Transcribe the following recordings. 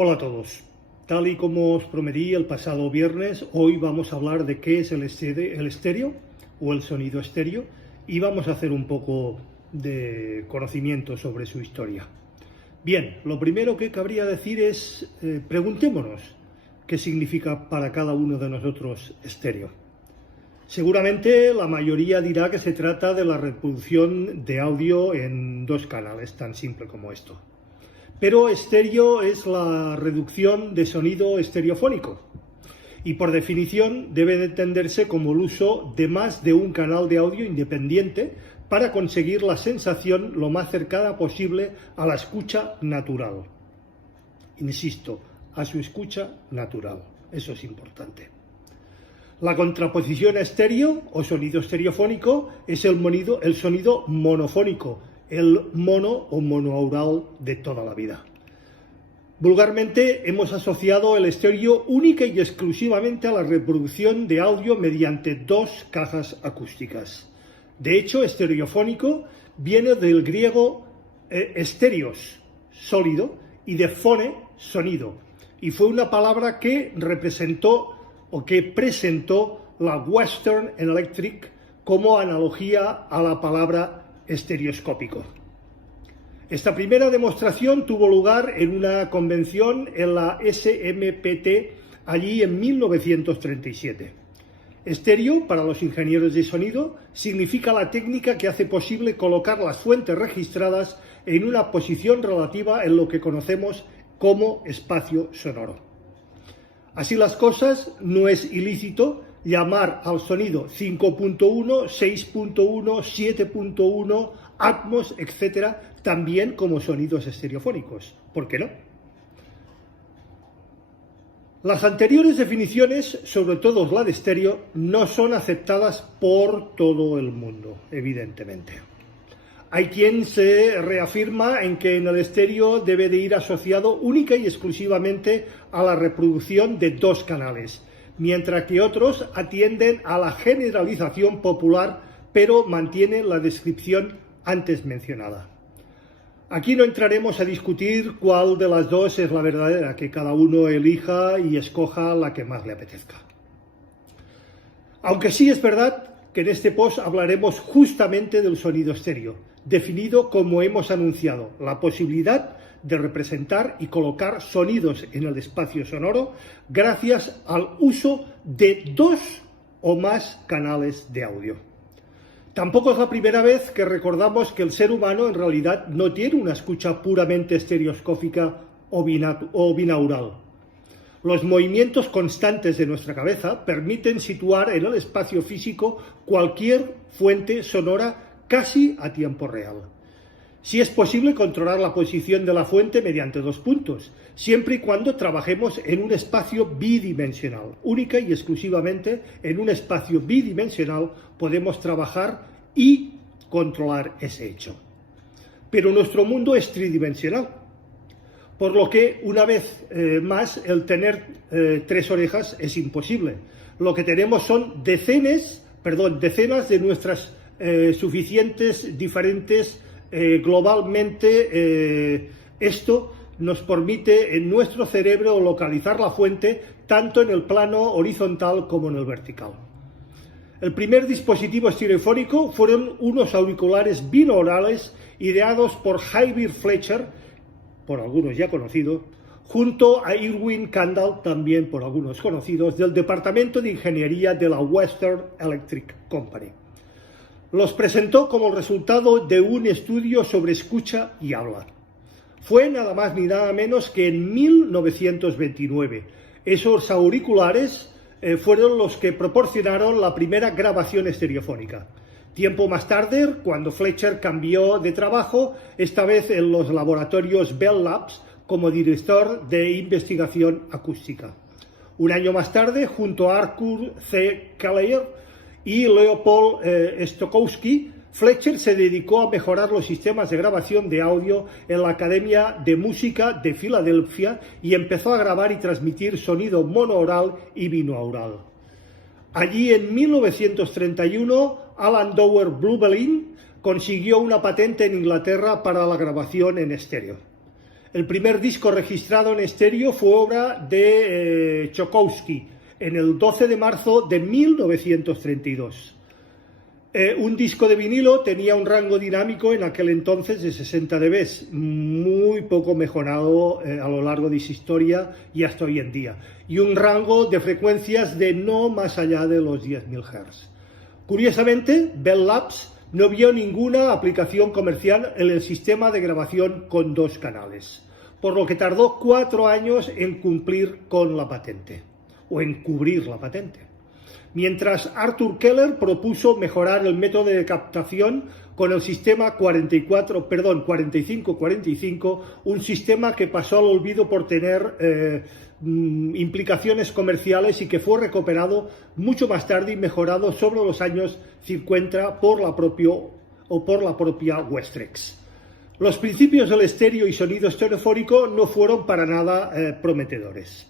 Hola a todos. Tal y como os prometí el pasado viernes, hoy vamos a hablar de qué es el estéreo o el sonido estéreo y vamos a hacer un poco de conocimiento sobre su historia. Bien, lo primero que cabría decir es, preguntémonos qué significa para cada uno de nosotros estéreo. Seguramente la mayoría dirá que se trata de la reproducción de audio en dos canales, tan simple como esto. Pero estéreo es la reducción de sonido estereofónico y por definición debe de entenderse como el uso de más de un canal de audio independiente para conseguir la sensación lo más cercana posible a la escucha natural. Insisto, a su escucha natural. Eso es importante. La contraposición a estéreo o sonido estereofónico es el sonido monofónico, el mono o monoaural de toda la vida. Vulgarmente hemos asociado el estéreo única y exclusivamente a la reproducción de audio mediante dos cajas acústicas. De hecho, estereofónico viene del griego estéreos, sólido, y de fone, sonido, y fue una palabra que representó o que presentó la Western Electric como analogía a la palabra estereoscópico. Esta primera demostración tuvo lugar en una convención en la SMPT allí en 1937. Estéreo, para los ingenieros de sonido, significa la técnica que hace posible colocar las fuentes registradas en una posición relativa en lo que conocemos como espacio sonoro. Así las cosas, no es ilícito llamar al sonido 5.1, 6.1, 7.1, Atmos, etc., también como sonidos estereofónicos. ¿Por qué no? Las anteriores definiciones, sobre todo la de estéreo, no son aceptadas por todo el mundo, evidentemente. Hay quien se reafirma en que en el estéreo debe de ir asociado única y exclusivamente a la reproducción de dos canales, mientras que otros atienden a la generalización popular, pero mantienen la descripción antes mencionada. Aquí no entraremos a discutir cuál de las dos es la verdadera, que cada uno elija y escoja la que más le apetezca. Aunque sí es verdad que en este post hablaremos justamente del sonido estéreo, definido como hemos anunciado, la posibilidad de representar y colocar sonidos en el espacio sonoro gracias al uso de dos o más canales de audio. Tampoco es la primera vez que recordamos que el ser humano en realidad no tiene una escucha puramente estereoscópica o binaural. Los movimientos constantes de nuestra cabeza permiten situar en el espacio físico cualquier fuente sonora casi a tiempo real. Sí es posible controlar la posición de la fuente mediante dos puntos, siempre y cuando trabajemos en un espacio bidimensional. Única y exclusivamente en un espacio bidimensional podemos trabajar y controlar ese hecho. Pero nuestro mundo es tridimensional, por lo que una vez más el tener tres orejas es imposible. Lo que tenemos son decenas de nuestras suficientes, diferentes, globalmente. Esto nos permite en nuestro cerebro localizar la fuente tanto en el plano horizontal como en el vertical. El primer dispositivo estereofónico fueron unos auriculares binaurales ideados por Javier Fletcher, por algunos ya conocido, junto a Irwin Kandal, también por algunos conocidos, del Departamento de Ingeniería de la Western Electric Company. Los presentó como resultado de un estudio sobre escucha y habla. Fue nada más ni nada menos que en 1929. Esos auriculares fueron los que proporcionaron la primera grabación estereofónica. Tiempo más tarde, cuando Fletcher cambió de trabajo, esta vez en los laboratorios Bell Labs, como director de investigación acústica. Un año más tarde, junto a Arthur C. Keller y Leopold Stokowski, Fletcher se dedicó a mejorar los sistemas de grabación de audio en la Academia de Música de Filadelfia y empezó a grabar y transmitir sonido monaural y binaural. Allí en 1931, Alan Dower Bluebelin consiguió una patente en Inglaterra para la grabación en estéreo. El primer disco registrado en estéreo fue obra de Chokowski en el 12 de marzo de 1932. Un disco de vinilo tenía un rango dinámico en aquel entonces de 60 dB, muy poco mejorado a lo largo de su historia y hasta hoy en día, y un rango de frecuencias de no más allá de los 10.000 Hz. Curiosamente, Bell Labs no vio ninguna aplicación comercial en el sistema de grabación con 2 canales, por lo que tardó 4 años en cumplir con la patente, o en cubrir la patente. Mientras Arthur Keller propuso mejorar el método de captación con el sistema 4545, un sistema que pasó al olvido por tener implicaciones comerciales y que fue recuperado mucho más tarde y mejorado sobre los años 50 por la propia Westrex. Los principios del estéreo y sonido estereofónico no fueron para nada prometedores.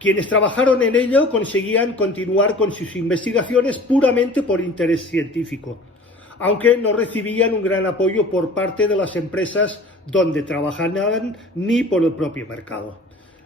Quienes trabajaron en ello conseguían continuar con sus investigaciones puramente por interés científico, aunque no recibían un gran apoyo por parte de las empresas donde trabajaban ni por el propio mercado.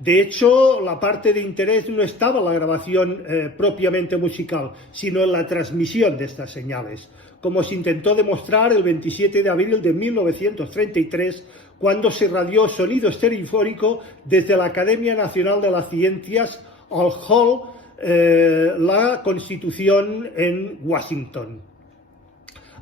De hecho, la parte de interés no estaba en la grabación propiamente musical, sino en la transmisión de estas señales, como se intentó demostrar el 27 de abril de 1933, cuando se radió sonido estereofónico desde la Academia Nacional de las Ciencias al Hall, la Constitución en Washington.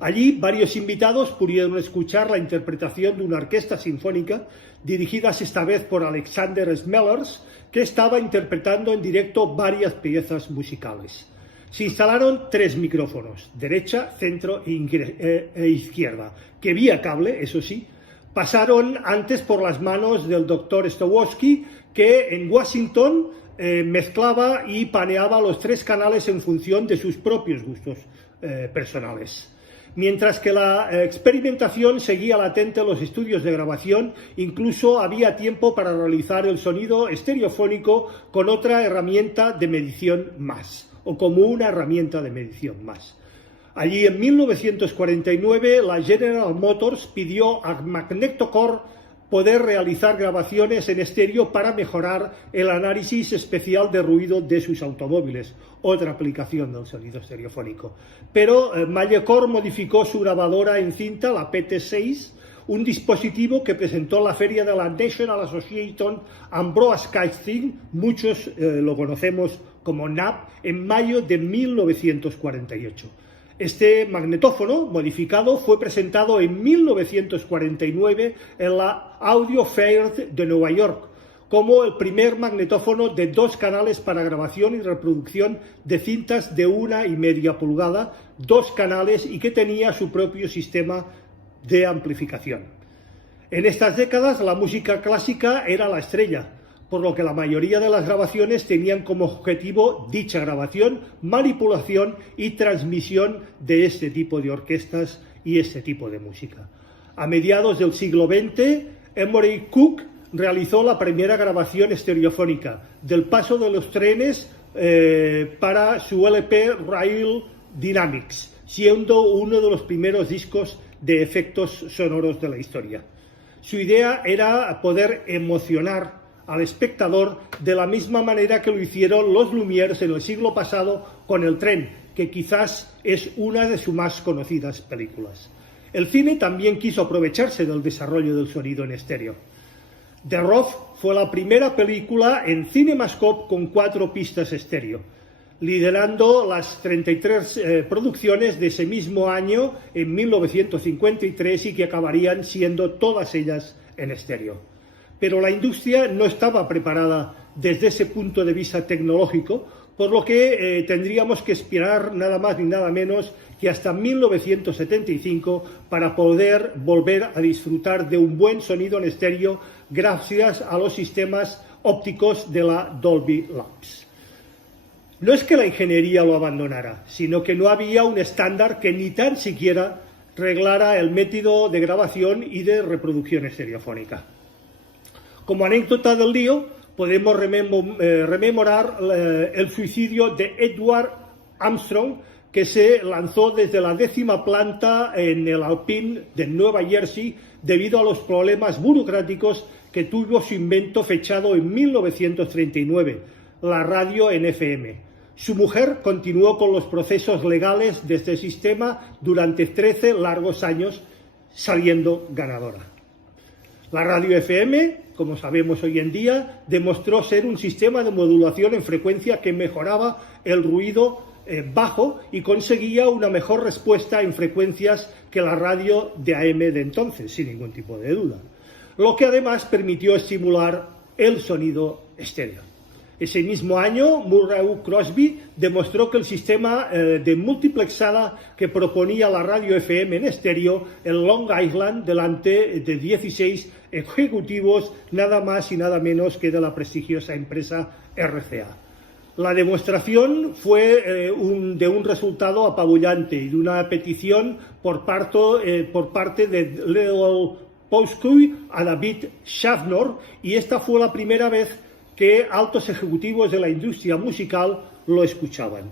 Allí varios invitados pudieron escuchar la interpretación de una orquesta sinfónica, dirigida esta vez por Alexander Smellers, que estaba interpretando en directo varias piezas musicales. Se instalaron 3 micrófonos, derecha, centro e izquierda, que vía cable, eso sí, pasaron antes por las manos del Dr. Stokowski, que en Washington mezclaba y paneaba los 3 canales en función de sus propios gustos personales. Mientras que la experimentación seguía latente en los estudios de grabación, incluso había tiempo para realizar el sonido estereofónico con otra herramienta de medición más, o como una herramienta de medición más. Allí en 1949 la General Motors pidió a Magnetocore poder realizar grabaciones en estéreo para mejorar el análisis especial de ruido de sus automóviles, otra aplicación del sonido estereofónico. Pero Magnetocore modificó su grabadora en cinta, la PT6, un dispositivo que presentó en la feria de la National Association and Broadcasting, muchos lo conocemos como NAB, en mayo de 1948. Este magnetófono modificado fue presentado en 1949 en la Audio Fair de Nueva York como el primer magnetófono de 2 canales para grabación y reproducción de cintas de 1,5 pulgadas, 2 canales, y que tenía su propio sistema de amplificación. En estas décadas la música clásica era la estrella, por lo que la mayoría de las grabaciones tenían como objetivo dicha grabación, manipulación y transmisión de este tipo de orquestas y este tipo de música. A mediados del siglo XX, Emory Cook realizó la primera grabación estereofónica del paso de los trenes para su LP Rail Dynamics, siendo uno de los primeros discos de efectos sonoros de la historia. Su idea era poder emocionar al espectador de la misma manera que lo hicieron los Lumières en el siglo pasado con El tren, que quizás es una de sus más conocidas películas. El cine también quiso aprovecharse del desarrollo del sonido en estéreo. The Rough fue la primera película en CinemaScope con 4 pistas estéreo, liderando las 33 producciones de ese mismo año en 1953 y que acabarían siendo todas ellas en estéreo. Pero la industria no estaba preparada desde ese punto de vista tecnológico, por lo que tendríamos que esperar nada más ni nada menos que hasta 1975 para poder volver a disfrutar de un buen sonido en estéreo gracias a los sistemas ópticos de la Dolby Labs. No es que la ingeniería lo abandonara, sino que no había un estándar que ni tan siquiera reglara el método de grabación y de reproducción estereofónica. Como anécdota del lío, podemos rememorar el suicidio de Edward Armstrong, que se lanzó desde la 10ª planta en el Alpine de Nueva Jersey debido a los problemas burocráticos que tuvo su invento fechado en 1939, la radio en FM. Su mujer continuó con los procesos legales de este sistema durante 13 largos años, saliendo ganadora. La radio FM, como sabemos hoy en día, demostró ser un sistema de modulación en frecuencia que mejoraba el ruido bajo y conseguía una mejor respuesta en frecuencias que la radio de AM de entonces, sin ningún tipo de duda, lo que además permitió estimular el sonido estéreo. Ese mismo año, Murray Crosby demostró que el sistema de multiplexada que proponía la radio FM en estéreo en Long Island delante de 16 ejecutivos, nada más y nada menos que de la prestigiosa empresa RCA. La demostración fue de un resultado apabullante y de una petición por parte de Leo Poscuy a David Schaffner, y esta fue la primera vez que altos ejecutivos de la industria musical lo escuchaban.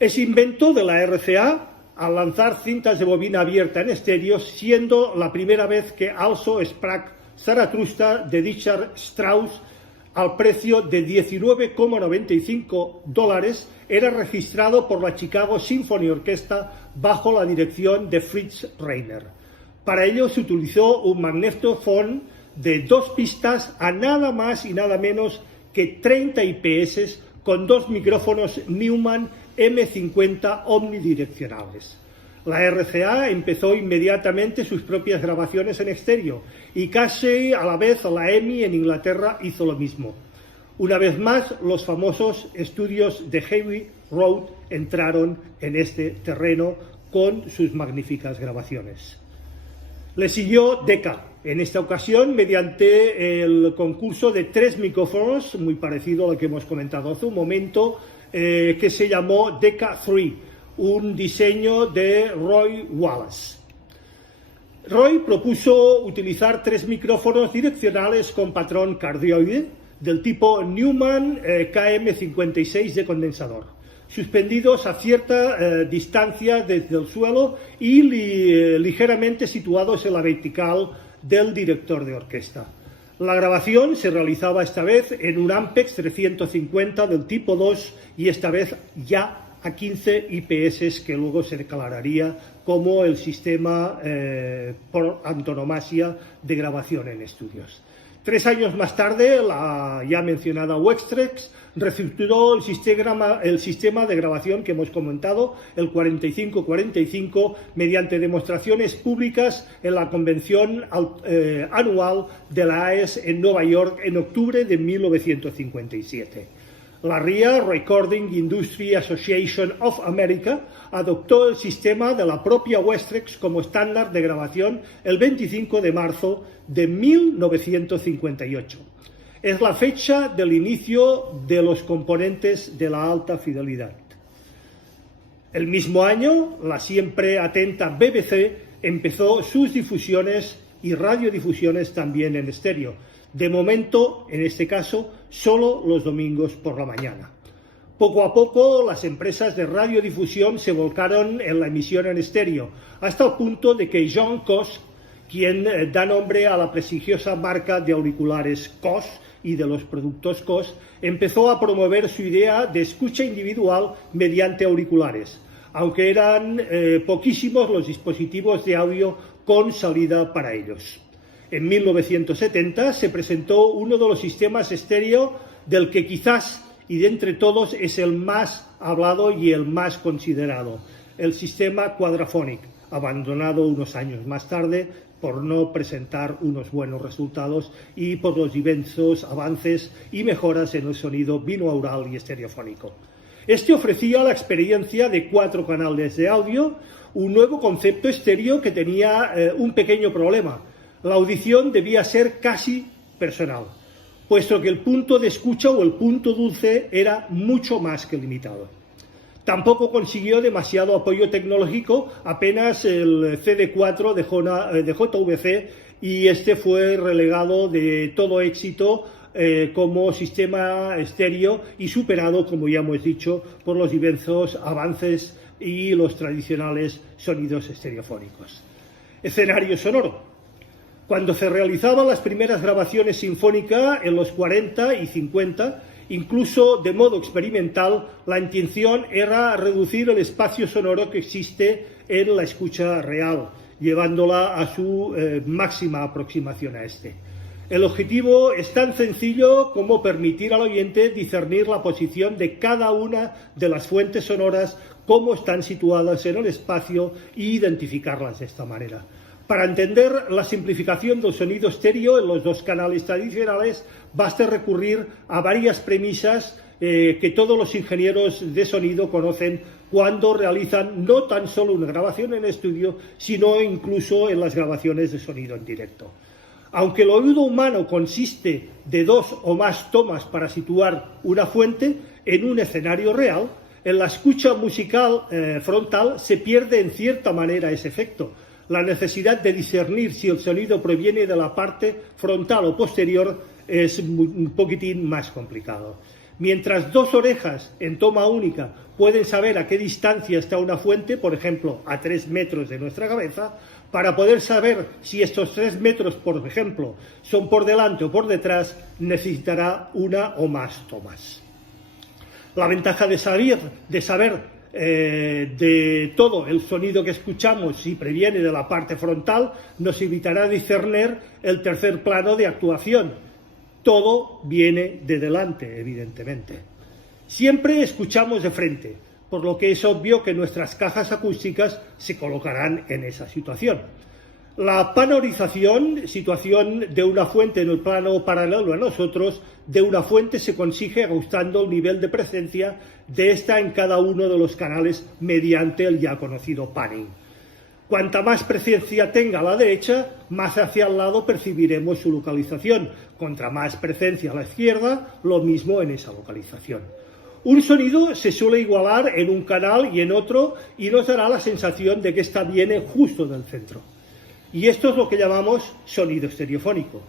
Ese invento de la RCA, al lanzar cintas de bobina abierta en estéreo, siendo la primera vez que Also sprach Zarathustra de Richard Strauss al precio de $19,95, era registrado por la Chicago Symphony Orchestra bajo la dirección de Fritz Reiner. Para ello se utilizó un magnetofón de 2 pistas a nada más y nada menos que 30 IPS con 2 micrófonos Neumann M50 omnidireccionales. La RCA empezó inmediatamente sus propias grabaciones en estéreo y casi a la vez la EMI en Inglaterra hizo lo mismo. Una vez más, los famosos estudios de Abbey Road entraron en este terreno con sus magníficas grabaciones. Le siguió Decca, en esta ocasión mediante el concurso de 3 micrófonos, muy parecido a lo que hemos comentado hace un momento, que se llamó Decca 3, un diseño de Roy Wallace. Roy propuso utilizar 3 micrófonos direccionales con patrón cardioide del tipo Neumann KM56 de condensador, suspendidos a cierta distancia desde el suelo y ligeramente situados en la vertical del director de orquesta. La grabación se realizaba esta vez en un Ampex 350 del tipo 2 y esta vez ya a 15 IPS, que luego se declararía como el sistema por antonomasia de grabación en estudios. 3 años más tarde, la ya mencionada Wextrex reestructuró el sistema de grabación que hemos comentado, el 4545, mediante demostraciones públicas en la convención anual de la AES en Nueva York en octubre de 1957. La RIA, Recording Industry Association of America, adoptó el sistema de la propia Wextrex como estándar de grabación el 25 de marzo de 1958. Es la fecha del inicio de los componentes de la alta fidelidad. El mismo año, la siempre atenta BBC empezó sus difusiones y radiodifusiones también en estéreo. De momento, en este caso, solo los domingos por la mañana. Poco a poco, las empresas de radiodifusión se volcaron en la emisión en estéreo, hasta el punto de que John Koss, quien da nombre a la prestigiosa marca de auriculares Koss y de los productos Koss, empezó a promover su idea de escucha individual mediante auriculares, aunque eran poquísimos los dispositivos de audio con salida para ellos. En 1970 se presentó uno de los sistemas estéreo del que quizás, y de entre todos, es el más hablado y el más considerado, el sistema Quadraphonic, abandonado unos años más tarde por no presentar unos buenos resultados y por los diversos avances y mejoras en el sonido binaural y estereofónico. Este ofrecía la experiencia de 4 canales de audio, un nuevo concepto estéreo que tenía un pequeño problema. La audición debía ser casi personal, puesto que el punto de escucha o el punto dulce era mucho más que limitado. Tampoco consiguió demasiado apoyo tecnológico, apenas el CD4 de JVC, y este fue relegado de todo éxito como sistema estéreo y superado, como ya hemos dicho, por los diversos avances y los tradicionales sonidos estereofónicos. Escenario sonoro. Cuando se realizaban las primeras grabaciones sinfónicas en los 40 y 50, incluso de modo experimental, la intención era reducir el espacio sonoro que existe en la escucha real, llevándola a su máxima aproximación a este. El objetivo es tan sencillo como permitir al oyente discernir la posición de cada una de las fuentes sonoras, cómo están situadas en el espacio e identificarlas de esta manera. Para entender la simplificación del sonido estéreo en los dos canales tradicionales, basta recurrir a varias premisas que todos los ingenieros de sonido conocen cuando realizan no tan solo una grabación en estudio, sino incluso en las grabaciones de sonido en directo. Aunque el oído humano consiste de dos o más tomas para situar una fuente en un escenario real, en la escucha musical frontal se pierde en cierta manera ese efecto. La necesidad de discernir si el sonido proviene de la parte frontal o posterior es un poquitín más complicado. Mientras dos orejas en toma única pueden saber a qué distancia está una fuente, por ejemplo, a 3 metros de nuestra cabeza, para poder saber si estos 3 metros, por ejemplo, son por delante o por detrás, necesitará una o más tomas. La ventaja de saber de todo el sonido que escuchamos si previene de la parte frontal nos evitará discernir el tercer plano de actuación. Todo viene de delante, evidentemente. Siempre escuchamos de frente, por lo que es obvio que nuestras cajas acústicas se colocarán en esa situación. La panorización, situación de una fuente en el plano paralelo a nosotros, de una fuente se consigue ajustando el nivel de presencia de esta en cada uno de los canales mediante el ya conocido panning. Cuanta más presencia tenga a la derecha, más hacia el lado percibiremos su localización. Contra más presencia a la izquierda, lo mismo en esa localización. Un sonido se suele igualar en un canal y en otro y nos dará la sensación de que ésta viene justo del centro. Y esto es lo que llamamos sonido estereofónico.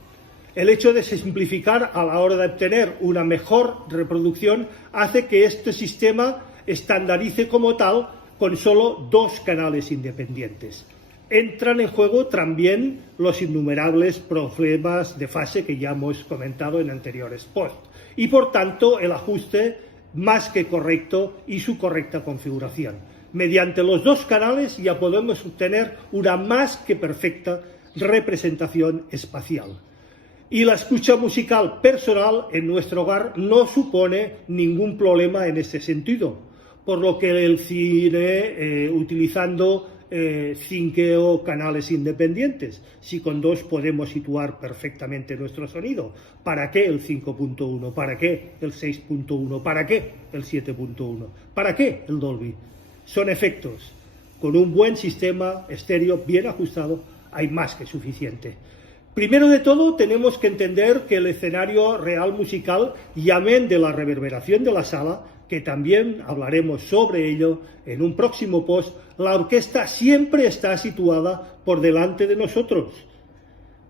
El hecho de simplificar a la hora de obtener una mejor reproducción hace que este sistema estandarice como tal con solo 2 canales independientes. Entran en juego también los innumerables problemas de fase que ya hemos comentado en anteriores posts y por tanto el ajuste más que correcto y su correcta configuración. Mediante los 2 canales ya podemos obtener una más que perfecta representación espacial. Y la escucha musical personal en nuestro hogar no supone ningún problema en este sentido, por lo que el cine utilizando 5 canales independientes, si con 2 podemos situar perfectamente nuestro sonido, ¿para qué el 5.1? ¿Para qué el 6.1? ¿Para qué el 7.1? ¿Para qué el Dolby? Son efectos. Con un buen sistema estéreo bien ajustado hay más que suficiente. Primero de todo, tenemos que entender que el escenario real musical, y amén de la reverberación de la sala, que también hablaremos sobre ello en un próximo post, la orquesta siempre está situada por delante de nosotros.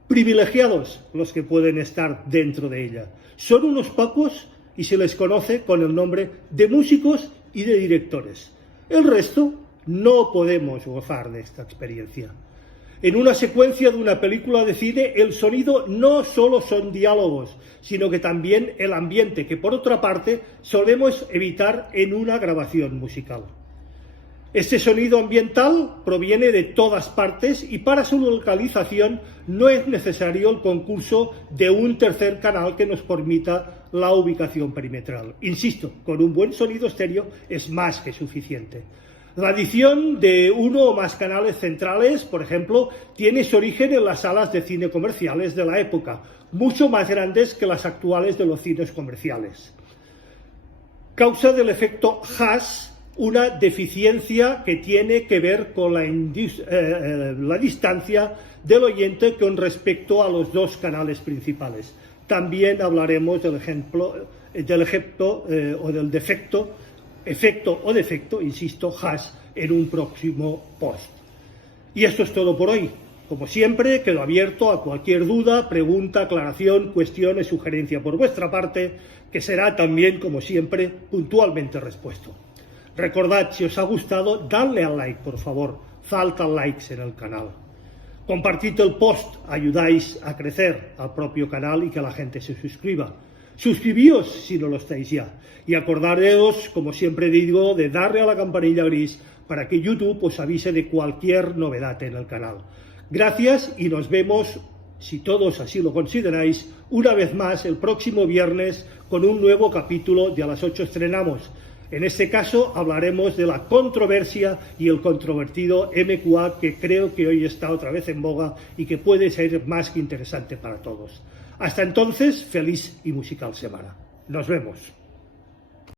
Privilegiados los que pueden estar dentro de ella. Son unos pocos y se les conoce con el nombre de músicos y de directores. El resto no podemos gozar de esta experiencia. En una secuencia de una película de cine, el sonido no solo son diálogos, sino que también el ambiente, que por otra parte solemos evitar en una grabación musical. Este sonido ambiental proviene de todas partes y para su localización no es necesario el concurso de un tercer canal que nos permita la ubicación perimetral. Insisto, con un buen sonido estéreo es más que suficiente. La adición de uno o más canales centrales, por ejemplo, tiene su origen en las salas de cine comerciales de la época, mucho más grandes que las actuales de los cines comerciales. Causa del efecto Haas una deficiencia que tiene que ver con la distancia del oyente con respecto a los 2 canales principales. También hablaremos del efecto o defecto, insisto, Haas, en un próximo post. Y esto es todo por hoy. Como siempre, quedo abierto a cualquier duda, pregunta, aclaración, cuestión y sugerencia por vuestra parte, que será también, como siempre, puntualmente respuesto. Recordad, si os ha gustado, dadle al like, por favor. Faltan likes en el canal. Compartid el post, ayudáis a crecer al propio canal y que la gente se suscriba. Suscribíos si no lo estáis ya. Y acordaros, como siempre digo, de darle a la campanilla gris para que YouTube os avise de cualquier novedad en el canal. Gracias y nos vemos, si todos así lo consideráis, una vez más el próximo viernes con un nuevo capítulo de A las 8 estrenamos. En este caso hablaremos de la controversia y el controvertido MQA, que creo que hoy está otra vez en boga y que puede ser más que interesante para todos. Hasta entonces, feliz y musical semana. Nos vemos.